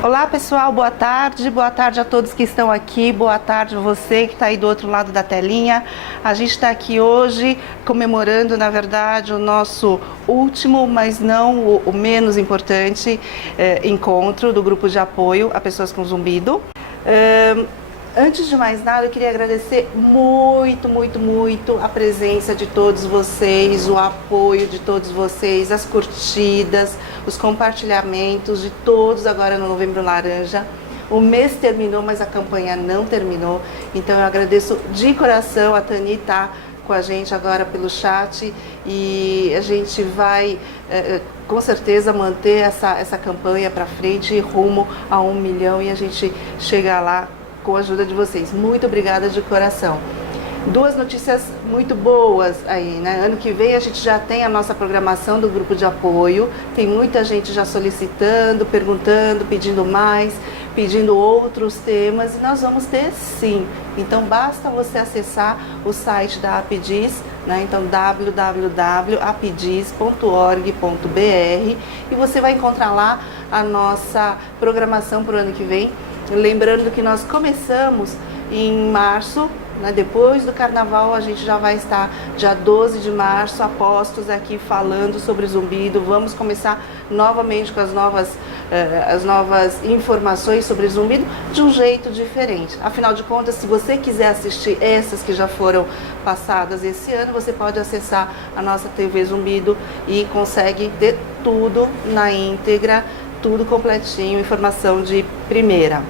Olá pessoal, boa tarde a todos que estão aqui, boa tarde a você que está aí do outro lado da telinha. A gente está aqui hoje comemorando, na verdade, o nosso último, mas não o menos importante, encontro do grupo de apoio a pessoas com zumbido. Antes de mais nada, eu queria agradecer muito a presença de todos vocês, o apoio de todos vocês, as curtidas, os compartilhamentos de todos agora no Novembro Laranja. O mês terminou, mas a campanha não terminou, então eu agradeço de coração. A Tani tá com a gente agora pelo chat e a gente vai com certeza manter essa campanha para frente, rumo a 1 milhão, e a gente chega lá com a ajuda de vocês. Muito obrigada de coração. Duas notícias muito boas aí, né? Ano que vem a gente já tem a nossa programação do grupo de apoio. Tem muita gente já solicitando, perguntando, pedindo mais, pedindo outros temas, e nós vamos ter sim. Então basta você acessar o site da Apdiz, né? Então www.apdiz.org.br, e você vai encontrar lá a nossa programação para o ano que vem. Lembrando que nós começamos em março, né? Depois do carnaval a gente já vai estar dia 12 de março, apostos aqui falando sobre zumbido. Vamos começar novamente com as novas informações sobre zumbido de um jeito diferente. Afinal de contas, se você quiser assistir essas que já foram passadas esse ano, você pode acessar a nossa TV Zumbido e consegue ter tudo na íntegra, tudo completinho, informação de primeira.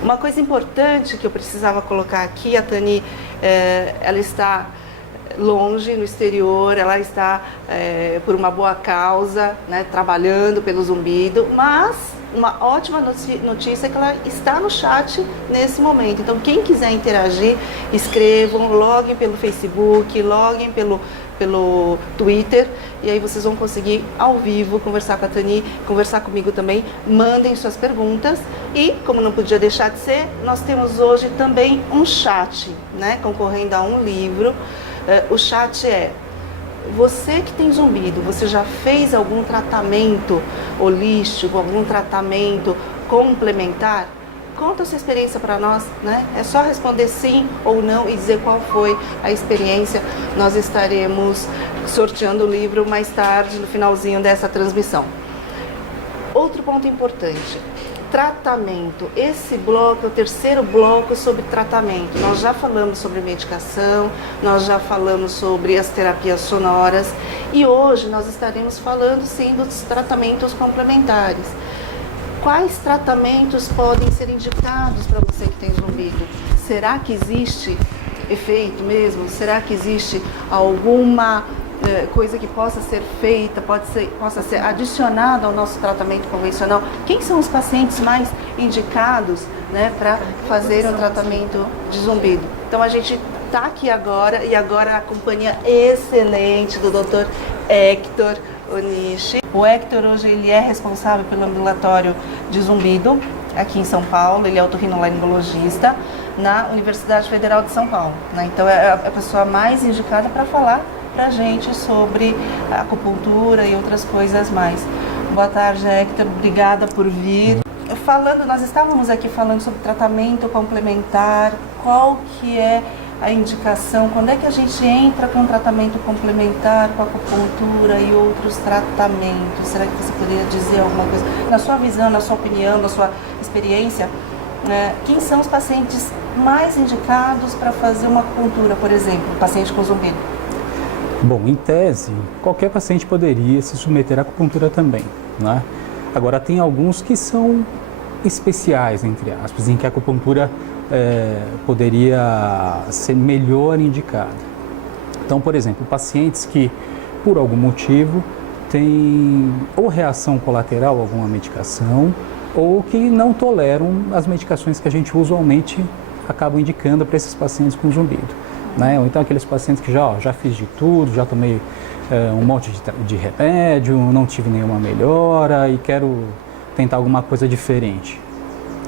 Uma coisa importante que eu precisava colocar aqui, a Tani, ela está longe, no exterior, ela está por uma boa causa, né, trabalhando pelo zumbido, mas uma ótima notícia é que ela está no chat nesse momento. Então, quem quiser interagir, escrevam, loguem pelo Facebook, loguem pelo Twitter, e aí vocês vão conseguir ao vivo conversar com a Tani, conversar comigo também. Mandem suas perguntas, e como não podia deixar de ser, nós temos hoje também um chat, né, concorrendo a um livro. O chat é: você que tem zumbido, você já fez algum tratamento holístico, algum tratamento complementar? Conta a sua experiência para nós, né? É só responder sim ou não e dizer qual foi a experiência. Nós estaremos sorteando o livro mais tarde, no finalzinho dessa transmissão. Outro ponto importante: tratamento. Esse bloco é o terceiro bloco sobre tratamento. Nós já falamos sobre medicação, nós já falamos sobre as terapias sonoras, e hoje nós estaremos falando sim dos tratamentos complementares. Quais tratamentos podem ser indicados para você que tem zumbido? Será que existe efeito mesmo? Será que existe alguma coisa que possa ser feita, possa ser adicionada ao nosso tratamento convencional? Quem são os pacientes mais indicados, né, para fazer um tratamento de zumbido? Então a gente está aqui agora, e agora a companhia excelente do Dr. Hector Onishi. O Hector hoje ele é responsável pelo ambulatório de zumbido aqui em São Paulo. Ele é otorrinolaringologista na Universidade Federal de São Paulo, né? Então é a pessoa mais indicada para falar para a gente sobre acupuntura e outras coisas mais. Boa tarde, Hector, obrigada por vir. Nós estávamos aqui falando sobre tratamento complementar. Qual que é a indicação? Quando é que a gente entra com um tratamento complementar, com acupuntura e outros tratamentos? Será que você poderia dizer alguma coisa? Na sua visão, na sua opinião, na sua experiência, quem são os pacientes mais indicados para fazer uma acupuntura, por exemplo, paciente com zumbido? Bom, em tese, qualquer paciente poderia se submeter à acupuntura também, né? Agora, tem alguns que são especiais, entre aspas, em que a acupuntura poderia ser melhor indicada. Então, por exemplo, pacientes que, por algum motivo, têm ou reação colateral a alguma medicação, ou que não toleram as medicações que a gente usualmente acaba indicando para esses pacientes com zumbido, né? Ou então aqueles pacientes que já fiz de tudo, já tomei um monte de remédio, não tive nenhuma melhora e quero tentar alguma coisa diferente.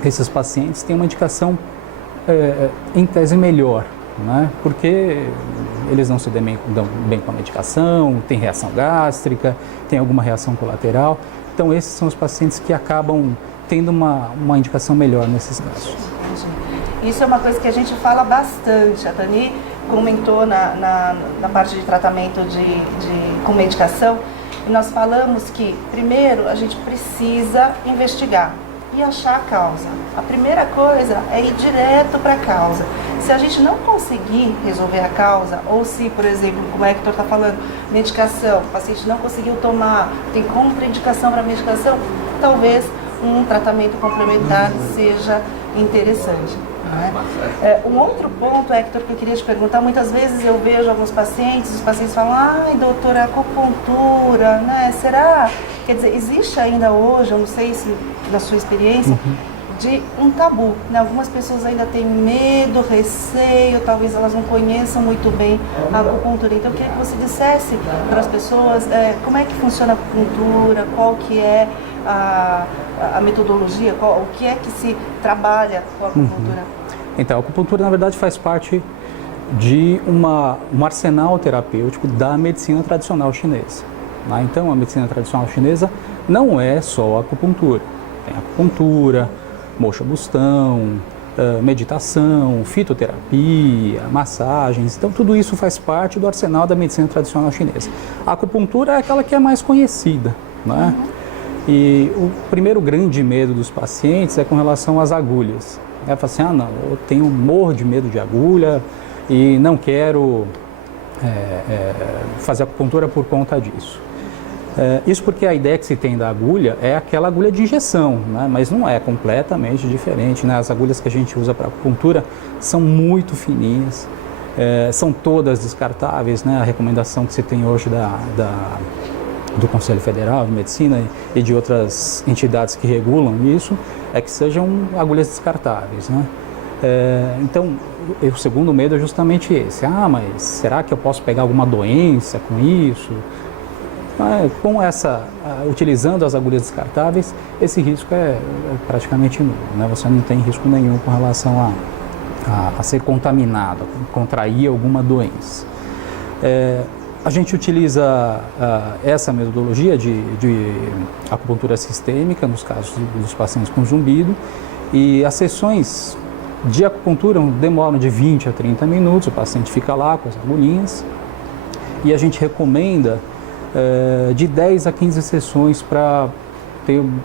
Esses pacientes têm uma indicação em tese melhor, né? Porque eles não se dão bem com a medicação, tem reação gástrica, tem alguma reação colateral. Então esses são os pacientes que acabam tendo uma indicação melhor nesses casos. Isso é uma coisa que a gente fala bastante. A Tani comentou na parte de tratamento com medicação, e nós falamos que, primeiro, a gente precisa investigar e achar a causa. A primeira coisa é ir direto para a causa. Se a gente não conseguir resolver a causa, ou se, por exemplo, como o Hector está falando, medicação, o paciente não conseguiu tomar, tem contraindicação para medicação, talvez um tratamento complementar seja interessante. Um outro ponto, Hector, que eu queria te perguntar, muitas vezes eu vejo alguns pacientes, os pacientes falam, ai doutora, acupuntura, né, será? Quer dizer, existe ainda hoje, eu não sei se na sua experiência, de um tabu, né? Algumas pessoas ainda têm medo, receio, talvez elas não conheçam muito bem a acupuntura. Então eu queria que você dissesse para as pessoas como é que funciona a acupuntura, qual que é a metodologia, o que é que se trabalha com a acupuntura. Então, a acupuntura, na verdade, faz parte de um arsenal terapêutico da medicina tradicional chinesa. Né? Então, a medicina tradicional chinesa não é só a acupuntura. Tem acupuntura, moxa-bustão, meditação, fitoterapia, massagens. Então, tudo isso faz parte do arsenal da medicina tradicional chinesa. A acupuntura é aquela que é mais conhecida, né? E o primeiro grande medo dos pacientes é com relação às agulhas. Ela fala assim, não, eu morro de medo de agulha e não quero fazer acupuntura por conta disso. Isso porque a ideia que se tem da agulha é aquela agulha de injeção, né? Mas não é completamente diferente, né? As agulhas que a gente usa para acupuntura são muito fininhas, são todas descartáveis, né? A recomendação que se tem hoje do Conselho Federal de Medicina e de outras entidades que regulam isso, é que sejam agulhas descartáveis, né? Então, o segundo medo é justamente esse. Mas será que eu posso pegar alguma doença com isso? Utilizando as agulhas descartáveis, esse risco é praticamente nulo, né? Você não tem risco nenhum com relação a ser contaminado, a contrair alguma doença. A gente utiliza essa metodologia de acupuntura sistêmica nos casos dos pacientes com zumbido, e as sessões de acupuntura demoram de 20 a 30 minutos, o paciente fica lá com as agulhinhas, e a gente recomenda de 10 a 15 sessões para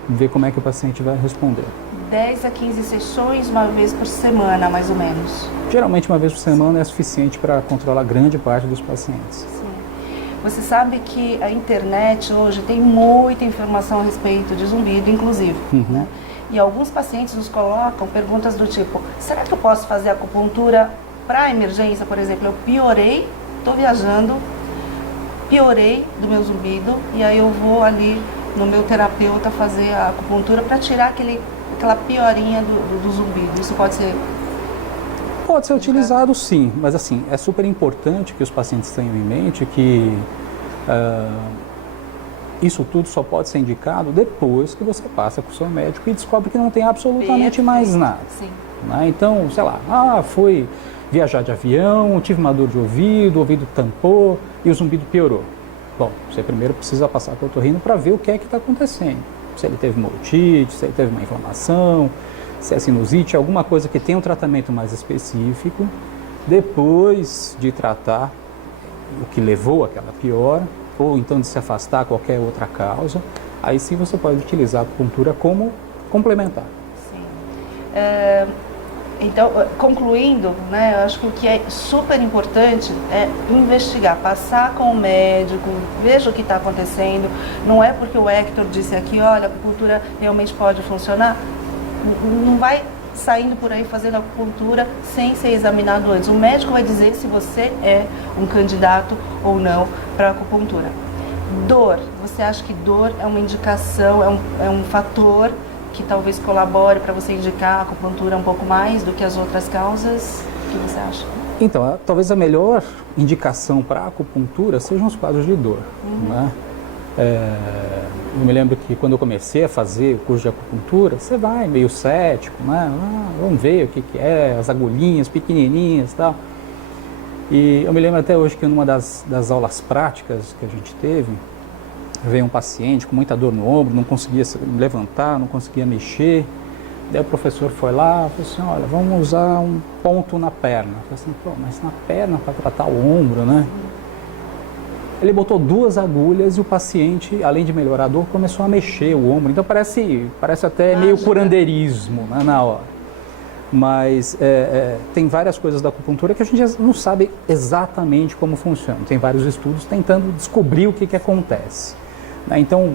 ver como é que o paciente vai responder. 10 a 15 sessões, uma vez por semana, mais ou menos? Geralmente uma vez por semana é suficiente para controlar grande parte dos pacientes. Você sabe que a internet hoje tem muita informação a respeito de zumbido, inclusive, né? E alguns pacientes nos colocam perguntas do tipo, será que eu posso fazer acupuntura para emergência, por exemplo? Eu piorei, estou viajando, piorei do meu zumbido, e aí eu vou ali no meu terapeuta fazer a acupuntura para tirar aquela piorinha do zumbido. Isso pode ser... Pode ser utilizado sim, mas assim, é super importante que os pacientes tenham em mente que isso tudo só pode ser indicado depois que você passa com o seu médico e descobre que não tem absolutamente mais nada. Sim. Né? Então, sei lá, fui viajar de avião, tive uma dor de ouvido, o ouvido tampou e o zumbido piorou. Bom, você primeiro precisa passar com o otorrino para ver o que é que está acontecendo. Se ele teve uma otite, se ele teve uma inflamação, se é sinusite, alguma coisa que tenha um tratamento mais específico, depois de tratar o que levou àquela piora, ou então de se afastar qualquer outra causa, aí sim você pode utilizar a acupuntura como complementar. Sim. Então, concluindo, né, eu acho que o que é super importante é investigar, passar com o médico, veja o que está acontecendo. Não é porque o Hector disse aqui, olha, a acupuntura realmente pode funcionar, não vai saindo por aí fazendo acupuntura sem ser examinado antes. O médico vai dizer se você é um candidato ou não para acupuntura. Dor, você acha que dor é uma indicação, é um fator que talvez colabore para você indicar a acupuntura um pouco mais do que as outras causas? O que você acha? Então, talvez a melhor indicação para a acupuntura sejam os quadros de dor, né? Eu me lembro que quando eu comecei a fazer o curso de acupuntura, você vai meio cético, né? Vamos ver o que é, as agulhinhas pequenininhas e tal. E eu me lembro até hoje que numa das aulas práticas que a gente teve, veio um paciente com muita dor no ombro, não conseguia se levantar, não conseguia mexer. Daí o professor foi lá e falou assim, olha, vamos usar um ponto na perna. Eu falei assim, pô, mas na perna para tratar o ombro, né? Ele botou 2 agulhas e o paciente, além de melhorar a dor, começou a mexer o ombro. Então parece até meio curandeirismo, né, na hora. Mas tem várias coisas da acupuntura que a gente não sabe exatamente como funciona. Tem vários estudos tentando descobrir o que acontece. Então,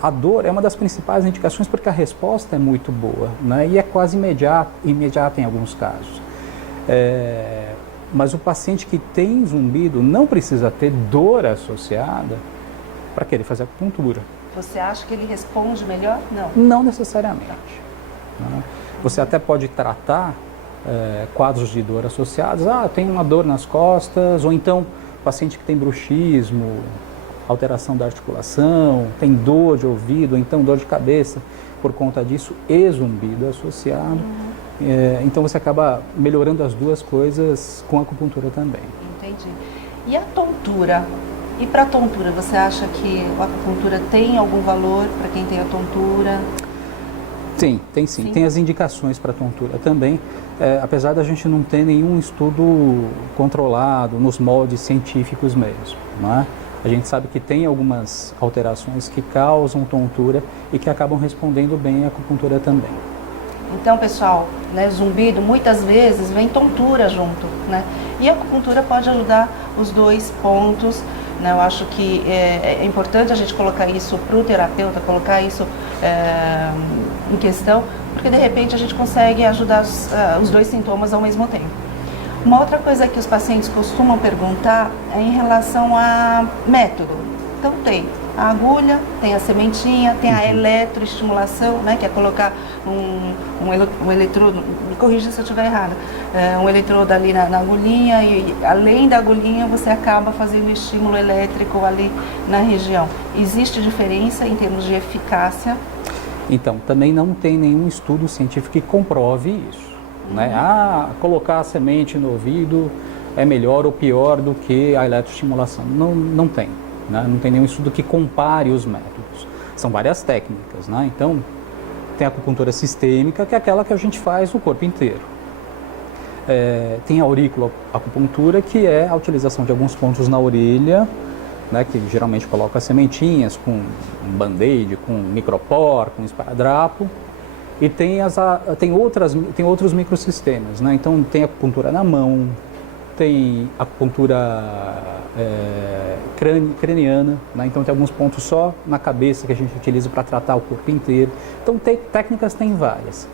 a dor é uma das principais indicações porque a resposta é muito boa, né? E é quase imediata em alguns casos. Mas o paciente que tem zumbido não precisa ter dor associada para querer fazer acupuntura. Você acha que ele responde melhor? Não. Não necessariamente. Né? Você até pode tratar quadros de dor associados. Tem uma dor nas costas, ou então paciente que tem bruxismo, alteração da articulação, tem dor de ouvido, ou então dor de cabeça por conta disso e zumbido associado. Então você acaba melhorando as duas coisas com a acupuntura também. Entendi. E a tontura? E para a tontura, você acha que a acupuntura tem algum valor para quem tem a tontura? Tem sim. Tem as indicações para tontura também, apesar da gente não ter nenhum estudo controlado nos moldes científicos mesmo, né? A gente sabe que tem algumas alterações que causam tontura e que acabam respondendo bem à acupuntura também. Então, pessoal, né, zumbido muitas vezes vem tontura junto, né? E a acupuntura pode ajudar os 2 pontos, né? Eu acho que é importante a gente colocar isso para o terapeuta, colocar isso em questão, porque de repente a gente consegue ajudar os 2 sintomas ao mesmo tempo. Uma outra coisa que os pacientes costumam perguntar é em relação a método. Então tem a agulha, tem a sementinha, tem a eletroestimulação, né, que é colocar um eletrodo, me corrija se eu estiver errada, um eletrodo ali na agulhinha e além da agulhinha você acaba fazendo estímulo elétrico ali na região. Existe diferença em termos de eficácia? Então, também não tem nenhum estudo científico que comprove isso. Né? Colocar a semente no ouvido é melhor ou pior do que a eletroestimulação. Não tem. Né? Não tem nenhum estudo que compare os métodos. São várias técnicas. Né? Então, tem a acupuntura sistêmica, que é aquela que a gente faz no corpo inteiro. Tem a auriculoacupuntura, que é a utilização de alguns pontos na orelha, né, que geralmente coloca sementinhas com um band-aid, com micropor, com esparadrapo. E tem outros microsistemas, né? Então tem acupuntura na mão, tem acupuntura craniana, né? Então tem alguns pontos só na cabeça que a gente utiliza para tratar o corpo inteiro. Então técnicas tem várias.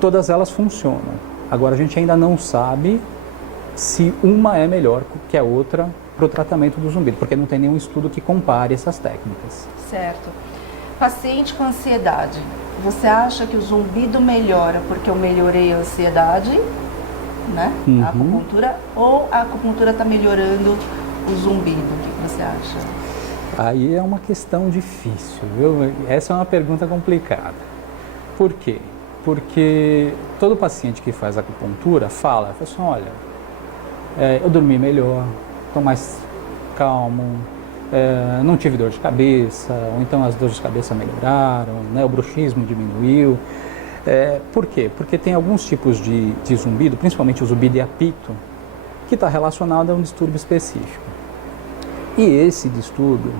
Todas elas funcionam. Agora a gente ainda não sabe se uma é melhor que a outra para o tratamento do zumbido, porque não tem nenhum estudo que compare essas técnicas. Certo. Paciente com ansiedade. Você acha que o zumbido melhora porque eu melhorei a ansiedade, né? A acupuntura, ou a acupuntura está melhorando o zumbido? O que você acha? Aí é uma questão difícil, viu? Essa é uma pergunta complicada. Por quê? Porque todo paciente que faz acupuntura fala assim, olha, eu dormi melhor, estou mais calmo, não tive dor de cabeça, ou então as dores de cabeça melhoraram, né, o bruxismo diminuiu. Por quê? Porque tem alguns tipos de zumbido, principalmente o zumbido de apito, que está relacionado a um distúrbio específico. E esse distúrbio,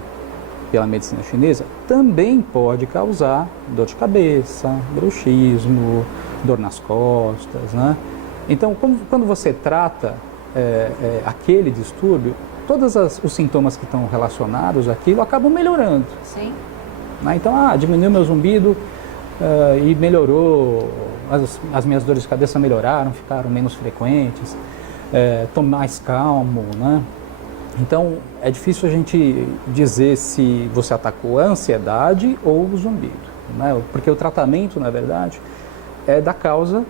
pela medicina chinesa, também pode causar dor de cabeça, bruxismo, dor nas costas, né? Então, quando você trata aquele distúrbio, todos os sintomas que estão relacionados àquilo acabam melhorando. Sim. Né? Então, diminuiu meu zumbido e melhorou, as minhas dores de cabeça melhoraram, ficaram menos frequentes, estou mais calmo, né? Então, é difícil a gente dizer se você atacou a ansiedade ou o zumbido, né? Porque o tratamento, na verdade, é da causa,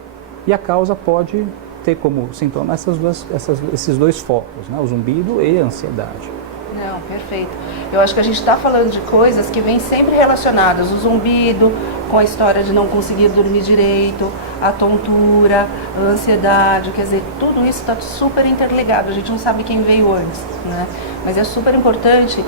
e a causa pode ter como sintoma esses 2 focos, né? O zumbido e a ansiedade. Não, perfeito. Eu acho que a gente está falando de coisas que vêm sempre relacionadas, o zumbido com a história de não conseguir dormir direito, a tontura, a ansiedade, quer dizer, tudo isso está super interligado, a gente não sabe quem veio antes, né? Mas é super importante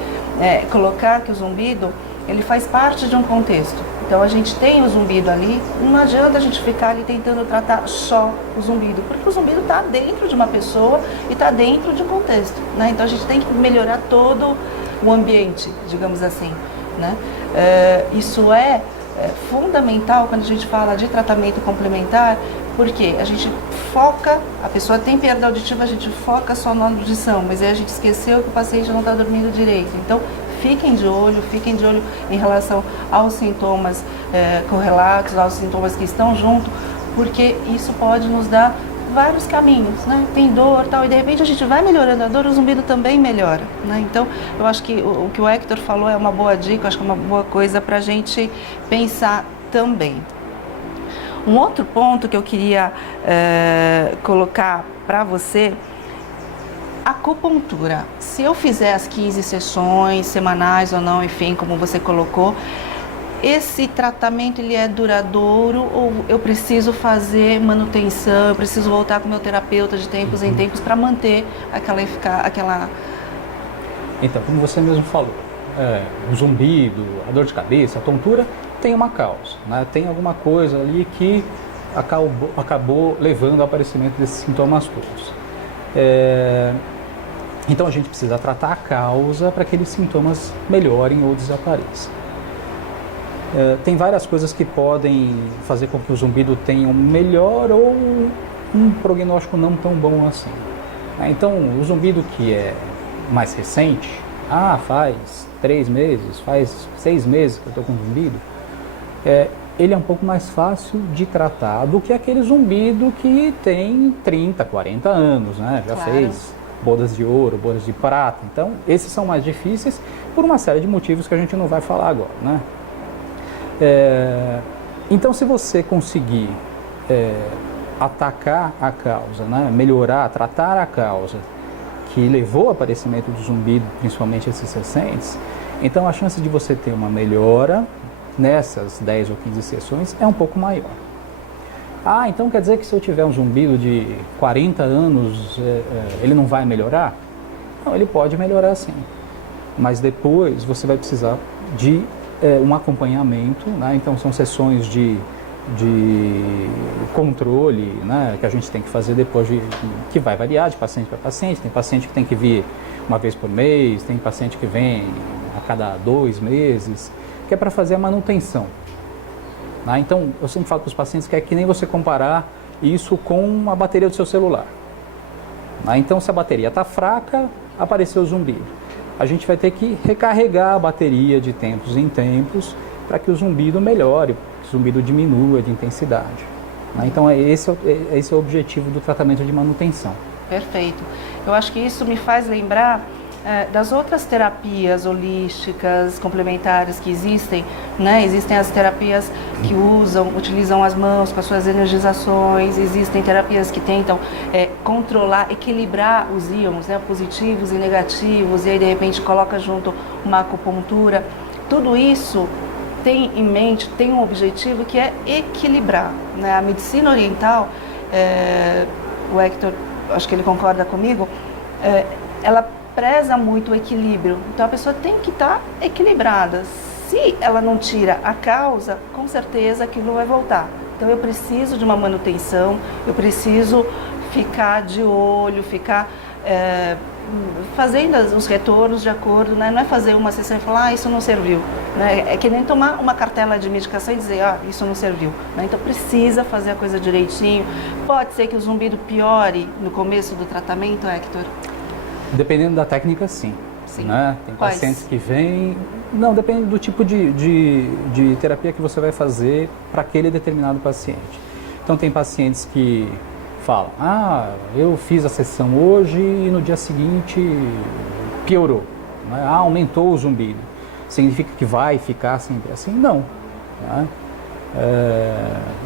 colocar que o zumbido, ele faz parte de um contexto. Então a gente tem o zumbido ali, não adianta a gente ficar ali tentando tratar só o zumbido, porque o zumbido está dentro de uma pessoa e está dentro de um contexto, né? Então a gente tem que melhorar todo o ambiente, digamos assim, né? Isso é fundamental quando a gente fala de tratamento complementar, porque a gente foca, a pessoa tem perda auditiva, a gente foca só na audição, mas aí a gente esqueceu que o paciente não está dormindo direito. Então, fiquem de olho em relação aos sintomas correlatos, aos sintomas que estão junto, porque isso pode nos dar vários caminhos, né? Tem dor, tal, e de repente a gente vai melhorando a dor, o zumbido também melhora, né? Então, eu acho que o que o Hector falou é uma boa dica, acho que é uma boa coisa para a gente pensar também. Um outro ponto que eu queria colocar para você, acupuntura. Se eu fizer as 15 sessões semanais ou não, enfim, como você colocou, esse tratamento ele é duradouro ou eu preciso fazer manutenção, eu preciso voltar com o meu terapeuta de tempos em tempos para manter aquela... Então, como você mesmo falou, o zumbido, a dor de cabeça, a tontura, tem uma causa, né? Tem alguma coisa ali que acabou levando ao aparecimento desses sintomas todos. Então a gente precisa tratar a causa para que aqueles sintomas melhorem ou desapareçam. Tem várias coisas que podem fazer com que o zumbido tenha um melhor ou um prognóstico não tão bom assim. Então, o zumbido que é mais recente, faz 3 meses, faz 6 meses que eu estou com zumbido, ele é um pouco mais fácil de tratar do que aquele zumbido que tem 30, 40 anos, né? Já fez bodas de ouro, bodas de prata. Então, esses são mais difíceis por uma série de motivos que a gente não vai falar agora, né? Então, se você conseguir atacar a causa, né? Melhorar, tratar a causa que levou ao aparecimento do zumbido, principalmente esses recentes, então a chance de você ter uma melhora nessas 10 ou 15 sessões é um pouco maior. Então quer dizer que se eu tiver um zumbido de 40 anos, ele não vai melhorar? Não, ele pode melhorar sim, mas depois você vai precisar de um acompanhamento, né? Então são sessões de controle, né? Que a gente tem que fazer depois, que vai variar de paciente para paciente. Tem paciente que tem que vir uma vez por mês, tem paciente que vem a cada 2 meses, que é para fazer a manutenção. Então, eu sempre falo para os pacientes que é que nem você comparar isso com a bateria do seu celular. Então, se a bateria está fraca, apareceu o zumbido. A gente vai ter que recarregar a bateria de tempos em tempos para que o zumbido melhore, que o zumbido diminua de intensidade. Então, esse é o objetivo do tratamento de manutenção. Perfeito. Eu acho que isso me faz lembrar das outras terapias holísticas, complementares que existem, né? Existem as terapias que utilizam as mãos com as suas energizações, existem terapias que tentam controlar, equilibrar os íons, né? Positivos e negativos, e aí de repente coloca junto uma acupuntura. Tudo isso tem em mente, tem um objetivo que é equilibrar, né? A medicina oriental, o Hector, acho que ele concorda comigo, ela preza muito o equilíbrio, então a pessoa tem que estar equilibrada. Se ela não tira a causa, com certeza aquilo vai voltar. Então eu preciso de uma manutenção, eu preciso ficar de olho, ficar fazendo os retornos de acordo, né? Não é fazer uma sessão e falar, isso não serviu, né? É que nem tomar uma cartela de medicação e dizer, isso não serviu, né? Então precisa fazer a coisa direitinho. Pode ser que o zumbido piore no começo do tratamento, Hector? Dependendo da técnica, sim. Né? Tem Quais? pacientes que vêm... Não, depende do tipo de terapia que você vai fazer para aquele determinado paciente. Então, tem pacientes que falam, eu fiz a sessão hoje e no dia seguinte piorou, né? Aumentou o zumbido. Significa que vai ficar sempre assim? Não. Né?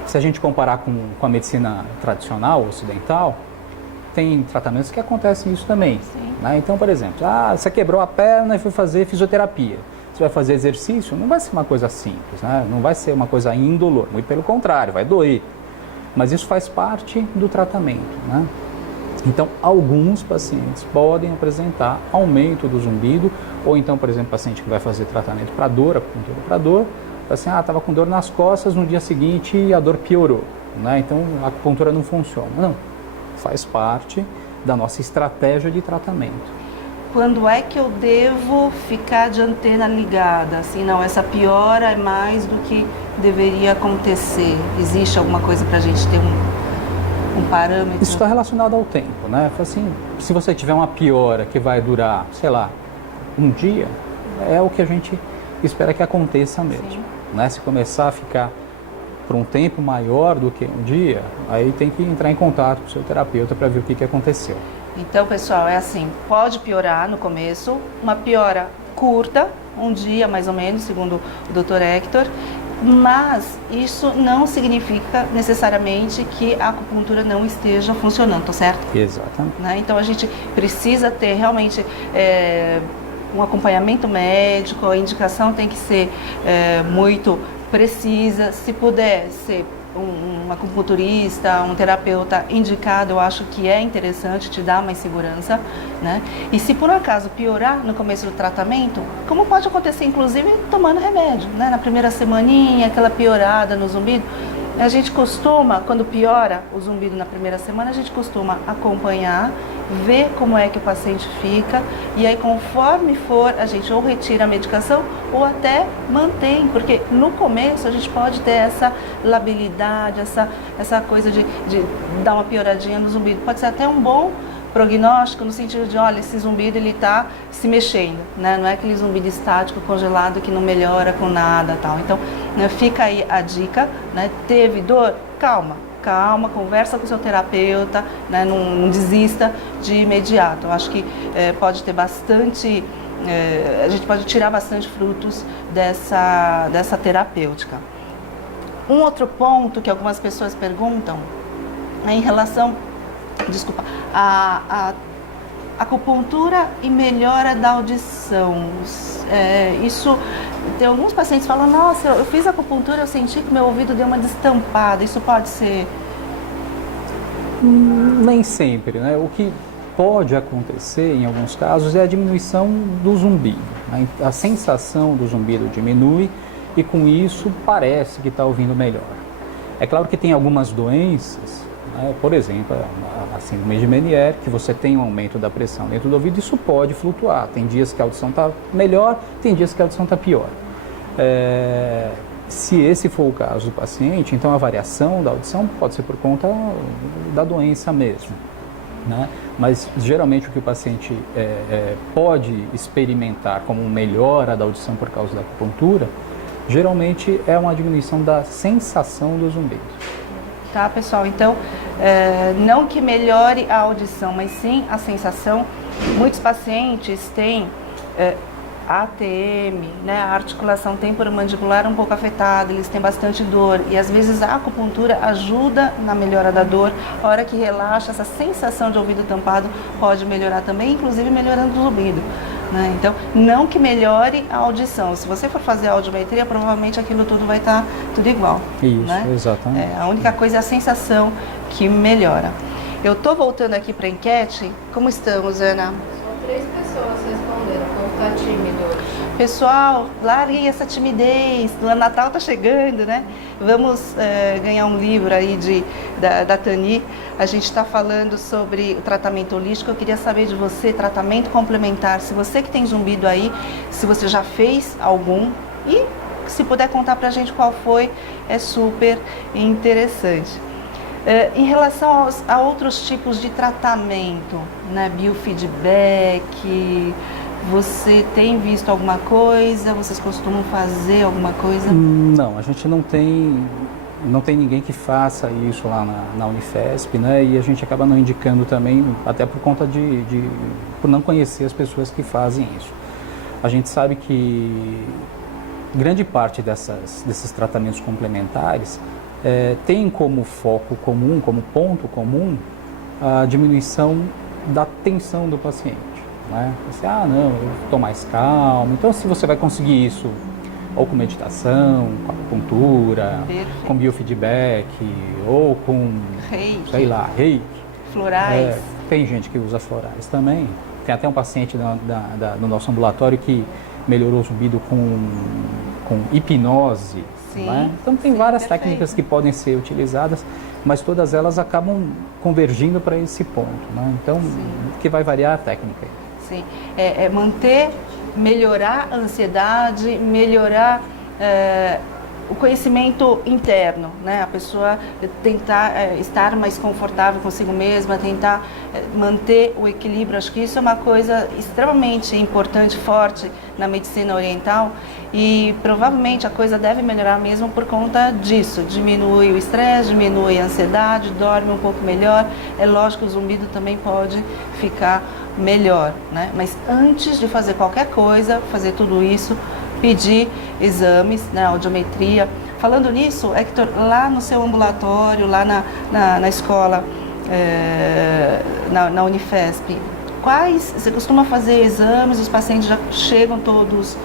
Se a gente comparar com a medicina tradicional, ocidental, tem tratamentos que acontecem isso também. Né? Então, por exemplo, você quebrou a perna e foi fazer fisioterapia. Você vai fazer exercício, não vai ser uma coisa simples, né? Não vai ser uma coisa indolor, muito pelo contrário, vai doer. Mas isso faz parte do tratamento, né? Então, alguns pacientes podem apresentar aumento do zumbido, ou então, por exemplo, paciente que vai fazer tratamento para dor, acupuntura para dor, assim, estava com dor nas costas, no dia seguinte a dor piorou, né? Então a acupuntura não funciona. Não, faz parte da nossa estratégia de tratamento. Quando é que eu devo ficar de antena ligada? Assim, não, essa piora é mais do que deveria acontecer. Existe alguma coisa para a gente ter um parâmetro? Isso está relacionado ao tempo, né? Assim, se você tiver uma piora que vai durar, sei lá, um dia, é o que a gente espera que aconteça mesmo, né? Se começar a ficar por um tempo maior do que um dia, aí tem que entrar em contato com o seu terapeuta para ver o que aconteceu. Então, pessoal, é assim, pode piorar no começo, uma piora curta, um dia mais ou menos, segundo o Dr. Hector, mas isso não significa necessariamente que a acupuntura não esteja funcionando, tá certo? Exatamente. Né? Então a gente precisa ter realmente um acompanhamento médico, a indicação tem que ser muito precisa, se puder ser um acupunturista, um terapeuta indicado, eu acho que é interessante, te dá mais segurança, né? E se por acaso piorar no começo do tratamento, como pode acontecer inclusive tomando remédio, né? Na primeira semaninha, aquela piorada no zumbido, a gente costuma, quando piora o zumbido na primeira semana, a gente costuma acompanhar, ver como é que o paciente fica e aí conforme for, a gente ou retira a medicação ou até mantém, porque no começo a gente pode ter essa labilidade, essa coisa de dar uma pioradinha no zumbido. Pode ser até um bom prognóstico no sentido de, olha, esse zumbido ele está se mexendo, né? Não é aquele zumbido estático, congelado, que não melhora com nada, tal. Então, né, fica aí a dica, né? Teve dor? Calma, conversa com o seu terapeuta, né? Não desista de imediato. Eu acho que pode ter bastante, a gente pode tirar bastante frutos dessa terapêutica. Um outro ponto que algumas pessoas perguntam é em relação, a acupuntura e melhora da audição. Isso, tem alguns pacientes que falam, nossa, eu fiz acupuntura, eu senti que meu ouvido deu uma destampada. Isso pode ser? Nem sempre, né? O que pode acontecer em alguns casos é a diminuição do zumbido, né? A sensação do zumbido diminui e com isso parece que está ouvindo melhor. É claro que tem algumas doenças, né? Por exemplo, a síndrome de Meniere, que você tem um aumento da pressão dentro do ouvido, isso pode flutuar. Tem dias que a audição está melhor, tem dias que a audição está pior. Se esse for o caso do paciente, então a variação da audição pode ser por conta da doença mesmo, né? Mas geralmente o que o paciente pode experimentar como melhora da audição por causa da acupuntura, geralmente é uma diminuição da sensação do zumbido. Tá, pessoal? Então, não que melhore a audição, mas sim a sensação. Muitos pacientes têm ATM, né, a articulação temporomandibular um pouco afetada, eles têm bastante dor e às vezes a acupuntura ajuda na melhora da dor. A hora que relaxa, essa sensação de ouvido tampado pode melhorar também, inclusive melhorando o zumbido, né? Então, não que melhore a audição. Se você for fazer a audiometria, provavelmente aquilo tudo vai estar tudo igual. Isso, né? Exatamente. A única coisa é a sensação que melhora. Eu estou voltando aqui para a enquete. Como estamos, Ana? São 3 pessoas respondendo. Como está tímido hoje? Pessoal, larguem essa timidez. O Natal está chegando, né? Vamos ganhar um livro aí da Tani. A gente está falando sobre o tratamento holístico. Eu queria saber de você, tratamento complementar. Se você que tem zumbido aí, se você já fez algum e se puder contar pra gente qual foi, é super interessante. Em relação a outros tipos de tratamento, né, biofeedback, você tem visto alguma coisa? Vocês costumam fazer alguma coisa? Não, a gente não tem ninguém que faça isso lá na Unifesp, né? E a gente acaba não indicando também, até por conta por não conhecer as pessoas que fazem isso. A gente sabe que grande parte desses tratamentos complementares tem como foco comum, como ponto comum, a diminuição da tensão do paciente, né? Você, não, eu estou mais calmo. Então, se você vai conseguir isso ou com meditação, com acupuntura, Perfeito. com biofeedback, ou com, Reiki. sei lá, reiki. Florais. Tem gente que usa florais também. Tem até um paciente do nosso ambulatório que melhorou o zumbido com hipnose. Sim, né? Então tem sim, várias perfeito. técnicas que podem ser utilizadas, mas todas elas acabam convergindo para esse ponto. Né? Então, que vai variar a técnica. Sim, melhorar a ansiedade, melhorar o conhecimento interno, né? A pessoa tentar estar mais confortável consigo mesma, tentar manter o equilíbrio. Acho que isso é uma coisa extremamente importante, forte na medicina oriental, e provavelmente a coisa deve melhorar mesmo por conta disso. Diminui o estresse, diminui a ansiedade, dorme um pouco melhor. É lógico que o zumbido também pode ficar melhor, né? Mas antes de fazer qualquer coisa, fazer tudo isso, pedir exames, né, audiometria. Falando nisso, Hector, lá no seu ambulatório, lá na escola, na Unifesp, você costuma fazer exames, os pacientes já chegam todos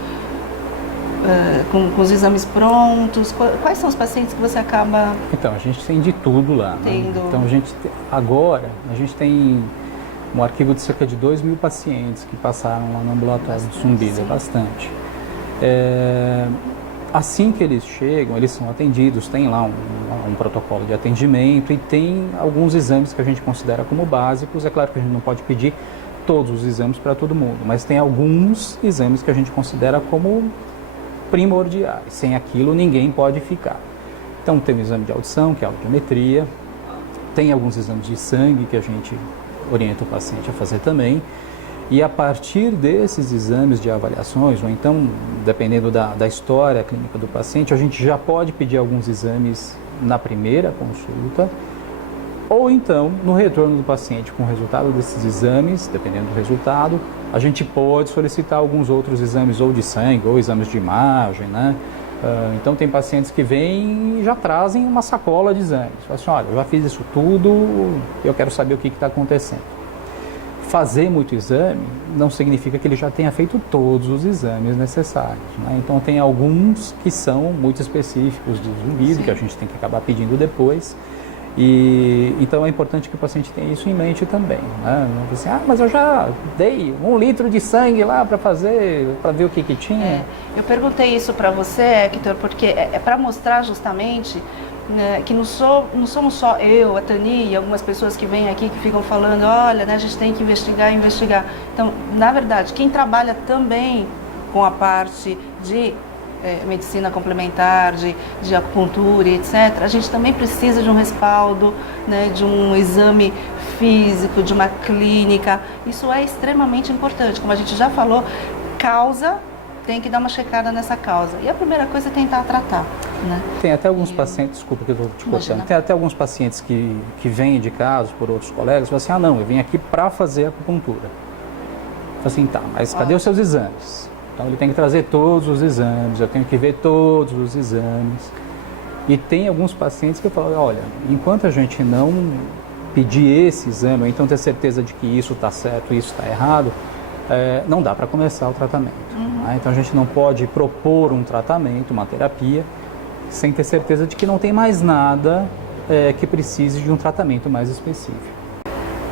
com os exames prontos? Quais são os pacientes que você acaba... Então, a gente tem de tudo lá. Né? Então, agora, a gente tem um arquivo de cerca de 2.000 pacientes que passaram lá no ambulatório de zumbido, é bastante. Assim que eles chegam, eles são atendidos, tem lá um protocolo de atendimento e tem alguns exames que a gente considera como básicos. É claro que a gente não pode pedir todos os exames para todo mundo, mas tem alguns exames que a gente considera como primordiais. Sem aquilo, ninguém pode ficar. Então, tem o exame de audição, que é a audiometria, tem alguns exames de sangue que a gente orienta o paciente a fazer também. E a partir desses exames de avaliações, ou então, dependendo da história clínica do paciente, a gente já pode pedir alguns exames na primeira consulta, ou então, no retorno do paciente com o resultado desses exames, dependendo do resultado, a gente pode solicitar alguns outros exames, ou de sangue, ou exames de imagem, né? Então, tem pacientes que vêm e já trazem uma sacola de exames. Falam assim, olha, eu já fiz isso tudo, eu quero saber o que está acontecendo. Fazer muito exame não significa que ele já tenha feito todos os exames necessários. Né? Então, tem alguns que são muito específicos do zumbido, que a gente tem que acabar pedindo depois. E então, é importante que o paciente tenha isso em mente também. Né? Não assim, mas eu já dei 1 litro de sangue lá para fazer, para ver o que tinha. Eu perguntei isso para você, Hector, porque é para mostrar justamente... que não somos só eu, a Tani e algumas pessoas que vêm aqui que ficam falando, olha, né, a gente tem que investigar. Então, na verdade, quem trabalha também com a parte de medicina complementar, de acupuntura, etc., a gente também precisa de um respaldo, né, de um exame físico, de uma clínica. Isso é extremamente importante. Como a gente já falou, causa... tem que dar uma checada nessa causa. E a primeira coisa é tentar tratar, né? Tem até alguns pacientes, desculpa que eu estou te cortando, tem até alguns pacientes que vêm de casos por outros colegas, falam assim, não, eu vim aqui para fazer acupuntura. Eu falo assim, tá, mas cadê os seus exames? Então ele tem que trazer todos os exames, eu tenho que ver todos os exames. E tem alguns pacientes que falam, olha, enquanto a gente não pedir esse exame, ou então ter certeza de que isso está certo e isso está errado, não dá para começar o tratamento. Né? Então a gente não pode propor um tratamento, uma terapia, sem ter certeza de que não tem mais nada que precise de um tratamento mais específico.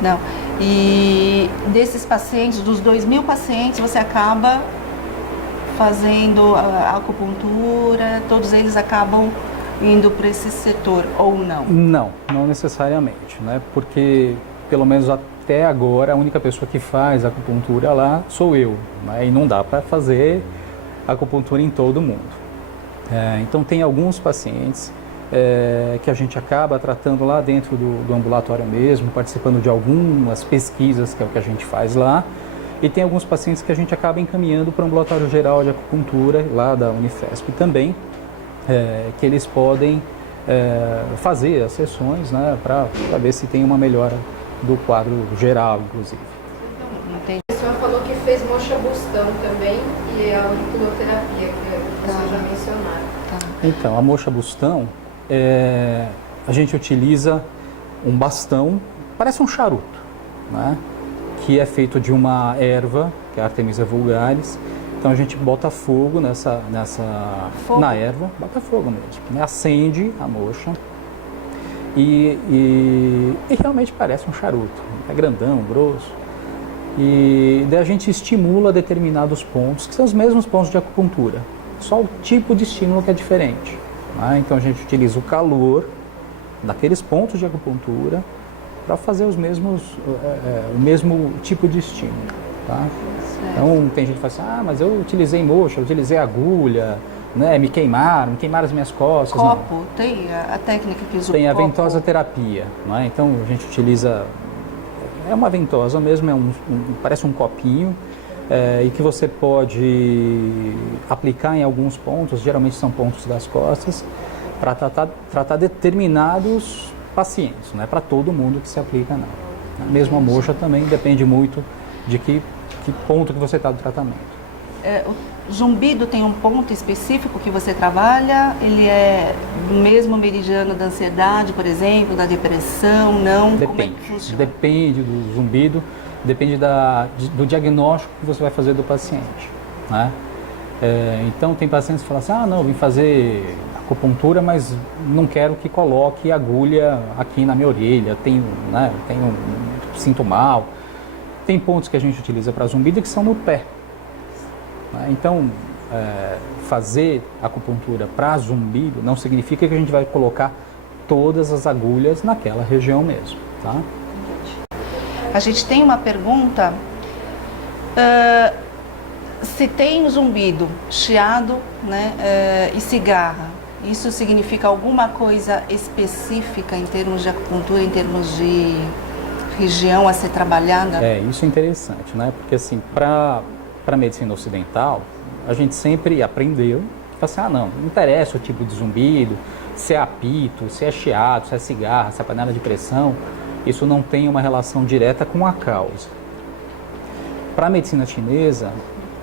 Não. E desses pacientes, dos 2.000 pacientes, você acaba fazendo a acupuntura, todos eles acabam indo para esse setor, ou não? Não necessariamente, né? Porque pelo menos até agora a única pessoa que faz acupuntura lá sou eu, né? E não dá para fazer acupuntura em todo mundo. Então tem alguns pacientes que a gente acaba tratando lá dentro do ambulatório mesmo, participando de algumas pesquisas, que é o que a gente faz lá, e tem alguns pacientes que a gente acaba encaminhando para o ambulatório geral de acupuntura lá da Unifesp também, que eles podem fazer as sessões, né, para ver se tem uma melhora do quadro geral, inclusive. Entendi. A senhora falou que fez mocha bustão também e a auriculoterapia, que vocês já mencionaram. Então, a mocha bustão, a gente utiliza um bastão, parece um charuto, né, que é feito de uma erva, que é a Artemisia vulgaris. Então a gente bota fogo na erva, bota fogo mesmo, né? Acende a moxa e realmente parece um charuto, é grandão, grosso. E daí a gente estimula determinados pontos, que são os mesmos pontos de acupuntura, só o tipo de estímulo que é diferente, né? Então a gente utiliza o calor daqueles pontos de acupuntura para fazer o mesmo tipo de estímulo, tá? Então tem gente que fala assim, mas eu utilizei moxa, eu utilizei agulha, né? Me queimaram as minhas costas. Copo, não. Tem a técnica que usa o Tem a copo. ventosa terapia, não é? Então a gente utiliza, é uma ventosa mesmo, parece um copinho, e que você pode aplicar em alguns pontos, geralmente são pontos das costas, para tratar determinados pacientes, não é para todo mundo que se aplica não. Mesmo a moxa também depende muito de que ponto que você está do tratamento. O zumbido tem um ponto específico que você trabalha? Ele é do mesmo meridiano da ansiedade, por exemplo, da depressão, não? Depende, como é que funciona? Depende do zumbido, depende do diagnóstico que você vai fazer do paciente, né? Então tem pacientes que falam assim, não, vim fazer acupuntura, mas não quero que coloque agulha aqui na minha orelha, sinto mal. Tem pontos que a gente utiliza para zumbido que são no pé, né? Então, fazer acupuntura para zumbido não significa que a gente vai colocar todas as agulhas naquela região mesmo, tá? A gente tem uma pergunta, se tem zumbido, chiado, né, e cigarra, isso significa alguma coisa específica em termos de acupuntura, em termos de região a ser trabalhada? Isso é interessante, né? Porque assim, para a medicina ocidental, a gente sempre aprendeu, não interessa o tipo de zumbido, se é apito, se é chiado, se é cigarra, se é panela de pressão, isso não tem uma relação direta com a causa. Para a medicina chinesa,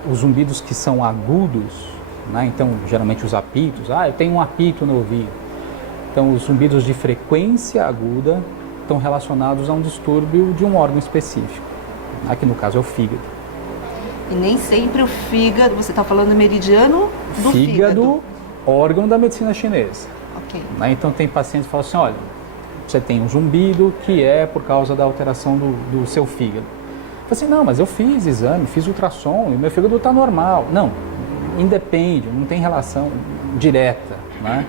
os zumbidos que são agudos, né? Então geralmente os apitos, eu tenho um apito no ouvido. Então os zumbidos de frequência aguda estão relacionados a um distúrbio de um órgão específico. Aqui no caso é o fígado. E nem sempre o fígado, você está falando do meridiano do fígado. Órgão da medicina chinesa. Ok. Então tem pacientes que falam assim, olha, você tem um zumbido que é por causa da alteração do seu fígado. Eu falo assim, não, mas eu fiz exame, fiz ultrassom e meu fígado está normal. Não, independe, não tem relação direta, né?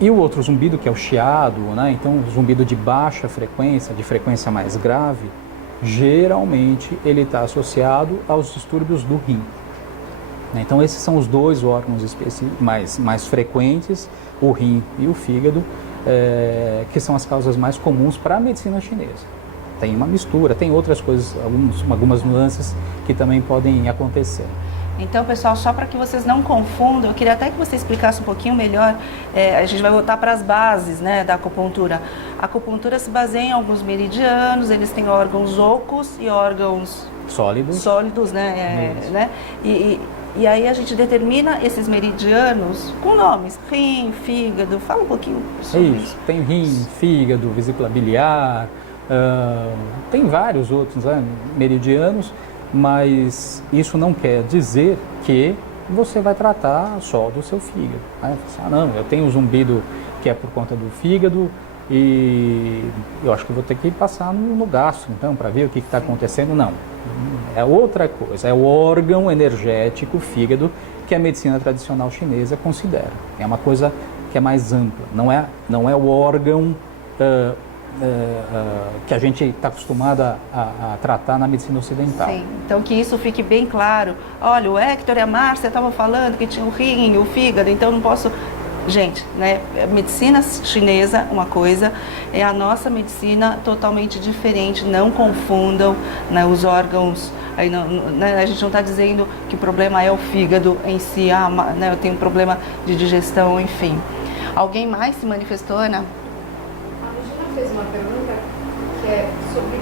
E o outro zumbido, que é o chiado, né? Então o zumbido de baixa frequência, de frequência mais grave, geralmente ele está associado aos distúrbios do rim. Então esses são os dois órgãos mais frequentes, o rim e o fígado, que são as causas mais comuns para a medicina chinesa. Tem uma mistura, tem outras coisas, algumas nuances que também podem acontecer. Então, pessoal, só para que vocês não confundam, eu queria até que você explicasse um pouquinho melhor, a gente vai voltar para as bases, né, da acupuntura. A acupuntura se baseia em alguns meridianos, eles têm órgãos ocos e órgãos sólidos, né? E aí a gente determina esses meridianos com nomes, rim, fígado, fala um pouquinho sobre isso. Tem rim, fígado, vesícula biliar, tem vários outros, né, meridianos, mas isso não quer dizer que você vai tratar só do seu fígado. Né? Não, eu tenho um zumbido que é por conta do fígado e eu acho que vou ter que passar no gastro, então, para ver o que está acontecendo. Não, é outra coisa, é o órgão energético, o fígado, que a medicina tradicional chinesa considera. É uma coisa que é mais ampla, não é o órgão que a gente está acostumado a tratar na medicina ocidental. Sim, então que isso fique bem claro. Olha, o Hector e a Márcia estavam falando que tinha o rim, o fígado, então não posso... Gente, né, a medicina chinesa, uma coisa, é a nossa medicina totalmente diferente, não confundam, né, os órgãos, aí não, né, a gente não está dizendo que o problema é o fígado em si, né, eu tenho um problema de digestão, enfim. Alguém mais se manifestou, Ana? Fez uma pergunta que é sobre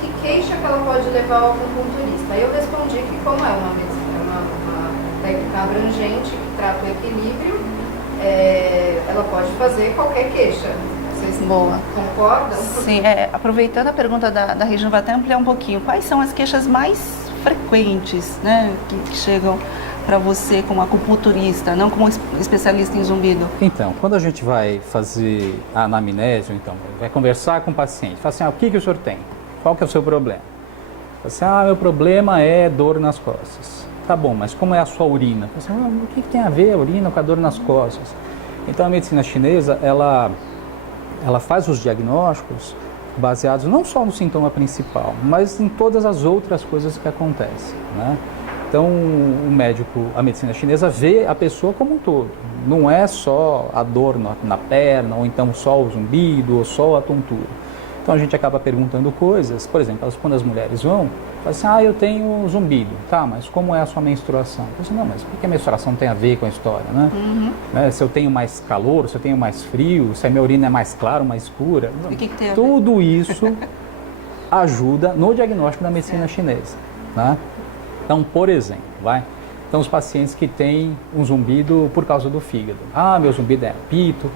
que queixa que ela pode levar ao acupunturista. Eu respondi que como é uma técnica abrangente que trata o equilíbrio, ela pode fazer qualquer queixa. Vocês Boa. concordam? Sim, aproveitando a pergunta da Regina, vou até ampliar um pouquinho. Quais são as queixas mais frequentes, né, que chegam para você como acupunturista, não como especialista em zumbido? Então, quando a gente vai fazer a anamnese, então, vai conversar com o paciente, fala assim, o que o senhor tem? Qual que é o seu problema? Fala assim, meu problema é dor nas costas. Tá bom, mas como é a sua urina? Fala assim, o que tem a ver a urina com a dor nas costas? Então, a medicina chinesa, ela faz os diagnósticos baseados não só no sintoma principal, mas em todas as outras coisas que acontecem, né? Então, o médico, a medicina chinesa vê a pessoa como um todo. Não é só a dor na perna, ou então só o zumbido, ou só a tontura. Então, a gente acaba perguntando coisas, por exemplo, quando as mulheres vão, falam assim, eu tenho zumbido. Tá, mas como é a sua menstruação? Eu falo assim, não, mas o que a menstruação tem a ver com a história, né? Né? Se eu tenho mais calor, se eu tenho mais frio, se a minha urina é mais clara ou mais escura. E o que tem a ver? Tudo isso ajuda no diagnóstico da medicina chinesa, né? Então, por exemplo, então os pacientes que têm um zumbido por causa do fígado. Meu zumbido é apito.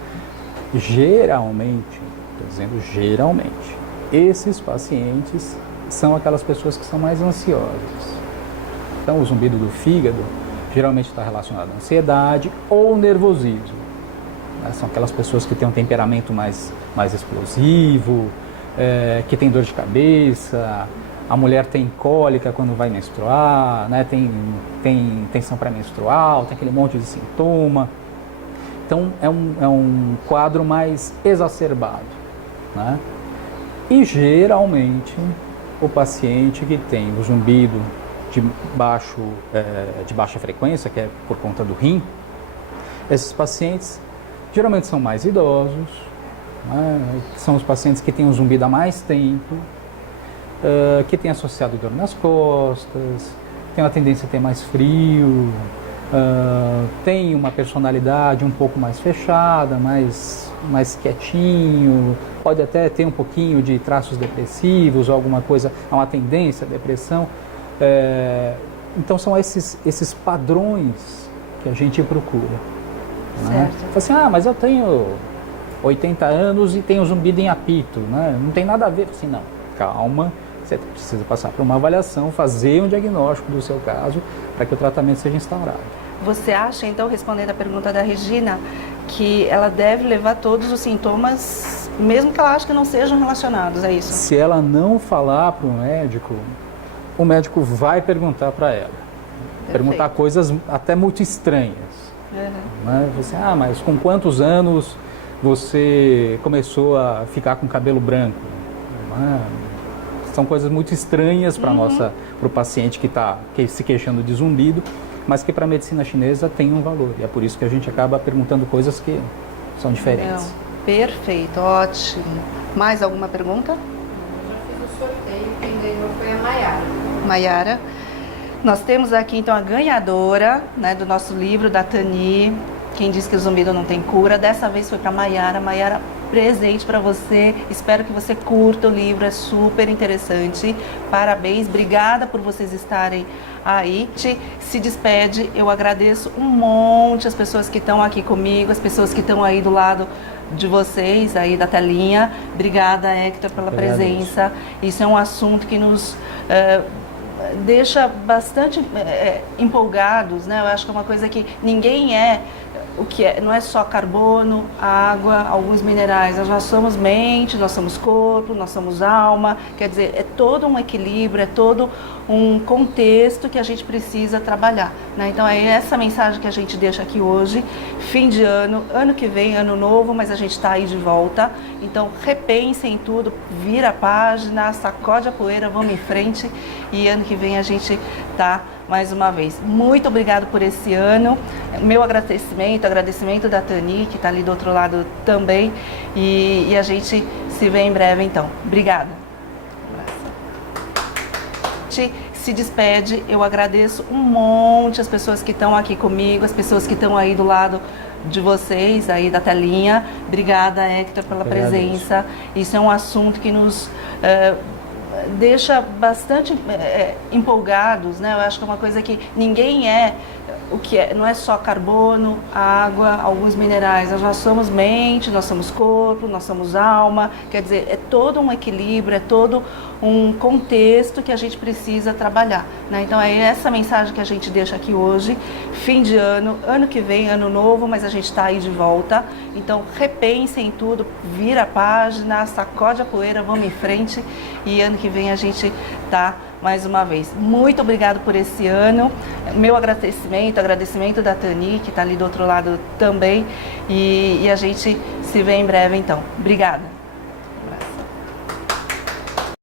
Geralmente, estou dizendo geralmente, esses pacientes são aquelas pessoas que são mais ansiosas. Então, o zumbido do fígado geralmente está relacionado à ansiedade ou nervosismo. Né? São aquelas pessoas que têm um temperamento mais explosivo, que tem dor de cabeça. A mulher tem cólica quando vai menstruar, né? tem tensão pré-menstrual, tem aquele monte de sintoma. Então, é um quadro mais exacerbado, né? E, geralmente, o paciente que tem o zumbido de baixa frequência, que é por conta do rim, esses pacientes geralmente são mais idosos, né? São os pacientes que têm um zumbido há mais tempo, que tem associado dor nas costas, tem uma tendência a ter mais frio, tem uma personalidade um pouco mais fechada, mais quietinho, pode até ter um pouquinho de traços depressivos ou alguma coisa, uma tendência à depressão. Então são esses padrões que a gente procura. Né? Fala assim, mas eu tenho 80 anos e tenho zumbido em apito, né? Não tem nada a ver. Assim, não, calma. Você precisa passar por uma avaliação, fazer um diagnóstico do seu caso para que o tratamento seja instaurado. Você acha, então, respondendo a pergunta da Regina, que ela deve levar todos os sintomas, mesmo que ela ache que não sejam relacionados a isso? Se ela não falar para o médico vai perguntar para ela. Perfeito. Perguntar coisas até muito estranhas. Né? Você, mas com quantos anos você começou a ficar com cabelo branco? São coisas muito estranhas para o paciente que está se queixando de zumbido, mas que para a medicina chinesa tem um valor. E é por isso que a gente acaba perguntando coisas que são diferentes. Perfeito, ótimo. Mais alguma pergunta? Eu já fiz o sorteio, quem ganhou foi a Maiara. Maiara. Nós temos aqui então a ganhadora, né, do nosso livro, da Tani, Quem Diz que o Zumbido Não Tem Cura. Dessa vez foi para Maiara. Maiara, presente para você. Espero que você curta o livro, é super interessante. Parabéns, obrigada por vocês estarem aí. Se despede, eu agradeço um monte as pessoas que estão aqui comigo, as pessoas que estão aí do lado de vocês, aí da telinha. Obrigada, Hector, pela presença. Isso é um assunto que nos deixa bastante empolgados, né? Eu acho que é uma coisa que ninguém não é só carbono, água, alguns minerais. Nós somos mente, nós somos corpo, nós somos alma. Quer dizer, é todo um equilíbrio, é todo um contexto que a gente precisa trabalhar, né? Então é essa mensagem que a gente deixa aqui hoje. Fim de ano, ano que vem, ano novo, mas a gente está aí de volta. Então repensem tudo, vira a página, sacode a poeira, vamos em frente. E ano que vem a gente está mais uma vez. Muito obrigado por esse ano. Meu agradecimento da Tani, que está ali do outro lado também. E a gente se vê em breve, então. Obrigada. Se despede, eu agradeço um monte as pessoas que estão aqui comigo, as pessoas que estão aí do lado de vocês, aí da telinha. Obrigada, Hector, pela presença. Isso é um assunto que nos deixa bastante empolgados, né? Eu acho que é uma coisa que ninguém o que não é só carbono, água, alguns minerais. Nós somos mente, nós somos corpo, nós somos alma. Quer dizer, é todo um equilíbrio, é todo um contexto que a gente precisa trabalhar, né? Então é essa mensagem que a gente deixa aqui hoje. Fim de ano, ano que vem, ano novo, mas a gente está aí de volta. Então repensem tudo, vira a página, sacode a poeira, vamos em frente e ano que vem a gente tá mais uma vez. Muito obrigado por esse ano. Meu agradecimento da Tani, que está ali do outro lado também. E a gente se vê em breve então. Obrigada.